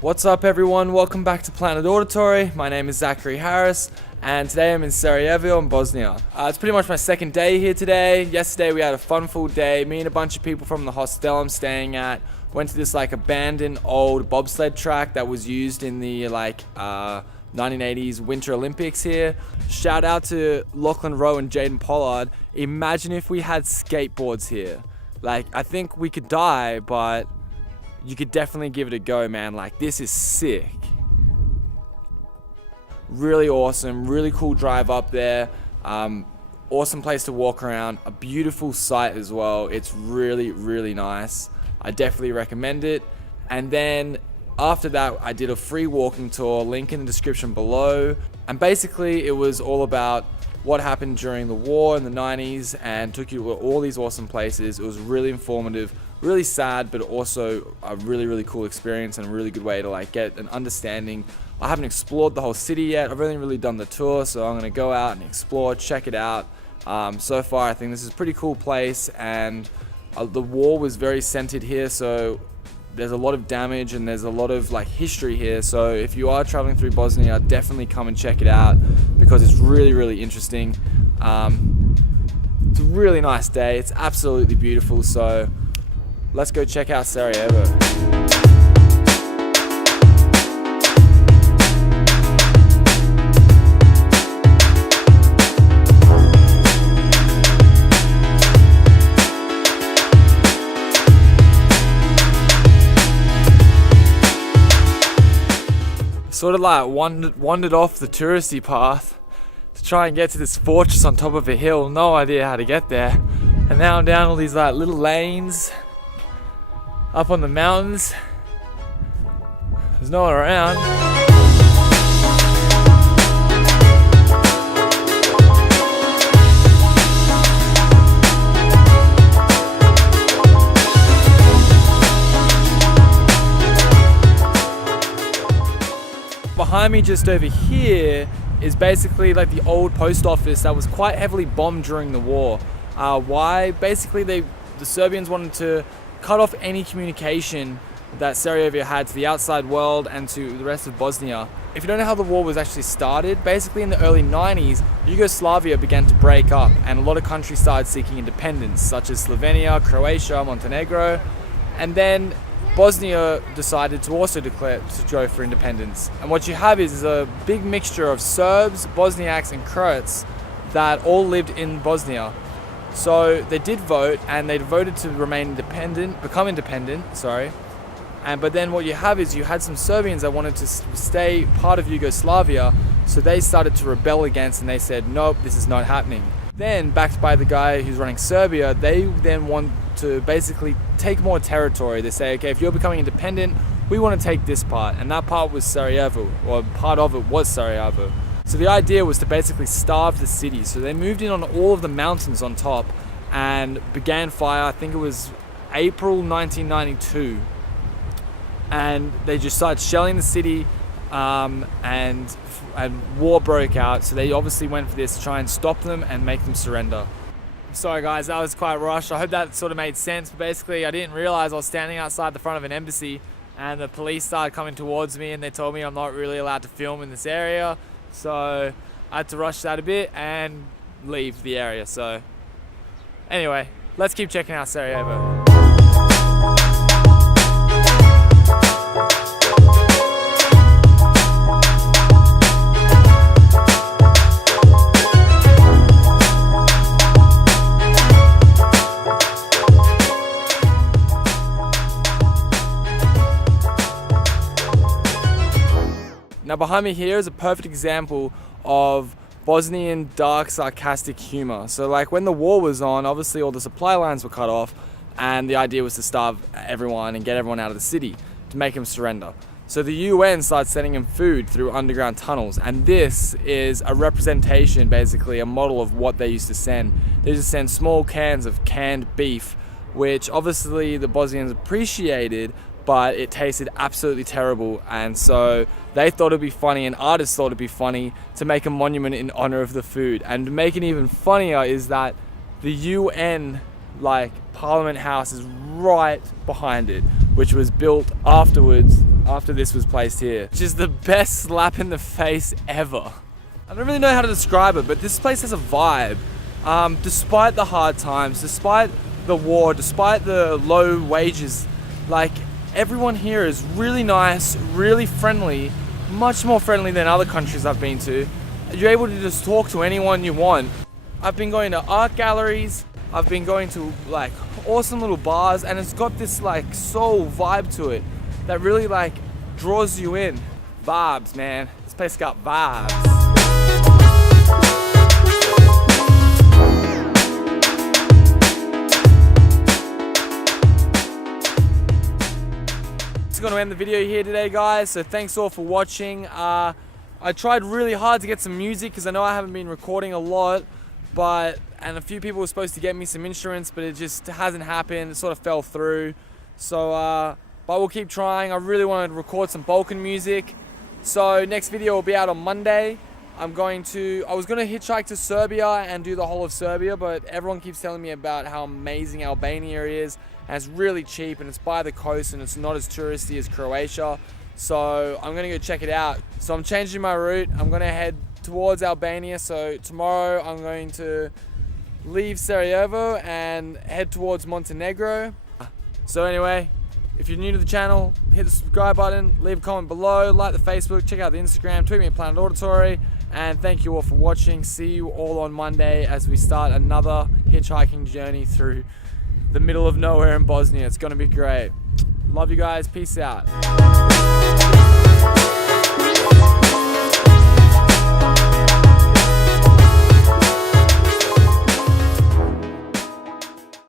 What's up everyone, welcome back to Planet Auditory. My name is Zackary Harris and today I'm in Sarajevo in Bosnia. It's pretty much my second day here today. Yesterday we had a fun-full day. Me and a bunch of people from the hostel I'm staying at went to this abandoned old bobsled track that was used in the 1980s Winter Olympics here. Shout out to Lachlan Rowe and Jaden Pollard. Imagine if we had skateboards here. I think we could die, but you could definitely give it a go, man. This is sick. Really awesome, really cool drive up there. Awesome place to walk around. A beautiful site as well. It's really, really nice. I definitely recommend it. And then after that, I did a free walking tour, link in the description below. And basically it was all about what happened during the war in the 90s and took you to all these awesome places. It was really informative, really sad, but also a really, really cool experience and a really good way to get an understanding. I haven't explored the whole city yet. I've only really done the tour, so I'm gonna go out and explore, check it out. So far I think this is a pretty cool place, and the war was very centered here, so there's a lot of damage and there's a lot of history here. So if you are traveling through Bosnia, definitely come and check it out because it's really, really interesting. It's a really nice day. It's absolutely beautiful. So let's go check out Sarajevo. Sort of wandered off the touristy path to try and get to this fortress on top of a hill. No idea how to get there. And now I'm down all these little lanes up on the mountains. There's no one around. Behind me just over here is basically the old post office that was quite heavily bombed during the war. Why? Basically the Serbians wanted to cut off any communication that Sarajevo had to the outside world and to the rest of Bosnia. If you don't know how the war was actually started, basically in the early 90s, Yugoslavia began to break up and a lot of countries started seeking independence, such as Slovenia, Croatia, Montenegro, and then Bosnia decided to also declare to go for independence. And what you have is a big mixture of Serbs, Bosniaks and Croats that all lived in Bosnia. So they did vote and they voted to become independent. But then what you have is you had some Serbians that wanted to stay part of Yugoslavia, so they started to rebel against and they said, nope, this is not happening. Then, backed by the guy who's running Serbia, they then want to basically take more territory. They say, okay, if you're becoming independent, we want to take this part. And that part was Sarajevo, or part of it was Sarajevo. So the idea was to basically starve the city. So they moved in on all of the mountains on top and began fire. I think it was April 1992. And they just started shelling the city, and war broke out. So they obviously went for this to try and stop them and make them surrender. Sorry guys, that was quite rushed. I hope that sort of made sense. But basically I didn't realize I was standing outside the front of an embassy and the police started coming towards me and they told me I'm not really allowed to film in this area. So I had to rush that a bit and leave the area. So anyway, let's keep checking out Sarajevo. Now behind me here is a perfect example of Bosnian dark sarcastic humor. So when the war was on, obviously all the supply lines were cut off and the idea was to starve everyone and get everyone out of the city to make them surrender. So the UN started sending them food through underground tunnels, and this is a representation, basically a model of what they used to send. They used to send small cans of canned beef, which obviously the Bosnians appreciated, but it tasted absolutely terrible, and so they thought it'd be funny, and artists thought it'd be funny to make a monument in honor of the food. And to make it even funnier is that the UN like Parliament House is right behind it, which was built afterwards, after this was placed here, which is the best slap in the face ever. I don't really know how to describe it, but this place has a vibe. Despite the hard times, despite the war, despite the low wages, like everyone here is really nice, really friendly, much more friendly than other countries I've been to. You're able to just talk to anyone you want. I've been going to art galleries, I've been going to like awesome little bars, and it's got this like soul vibe to it that really like draws you in. Vibes, man. This place got vibes. Going to end the video here today, guys, so thanks all for watching. I tried really hard to get some music because I know I haven't been recording a lot, and a few people were supposed to get me some instruments, but it just hasn't happened. It sort of fell through, so but we'll keep trying. I really want to record some Balkan music, so next video will be out on Monday. I was going to hitchhike to Serbia and do the whole of Serbia, but everyone keeps telling me about how amazing Albania is, and it's really cheap, and it's by the coast, and it's not as touristy as Croatia. So I'm gonna go check it out. So I'm changing my route. I'm gonna head towards Albania. So tomorrow I'm going to leave Sarajevo and head towards Montenegro. So anyway, if you're new to the channel, hit the subscribe button, leave a comment below, like the Facebook, check out the Instagram, tweet me at Planet Auditory, and thank you all for watching. See you all on Monday as we start another hitchhiking journey through the middle of nowhere in Bosnia. It's gonna be great. Love you guys. Peace out.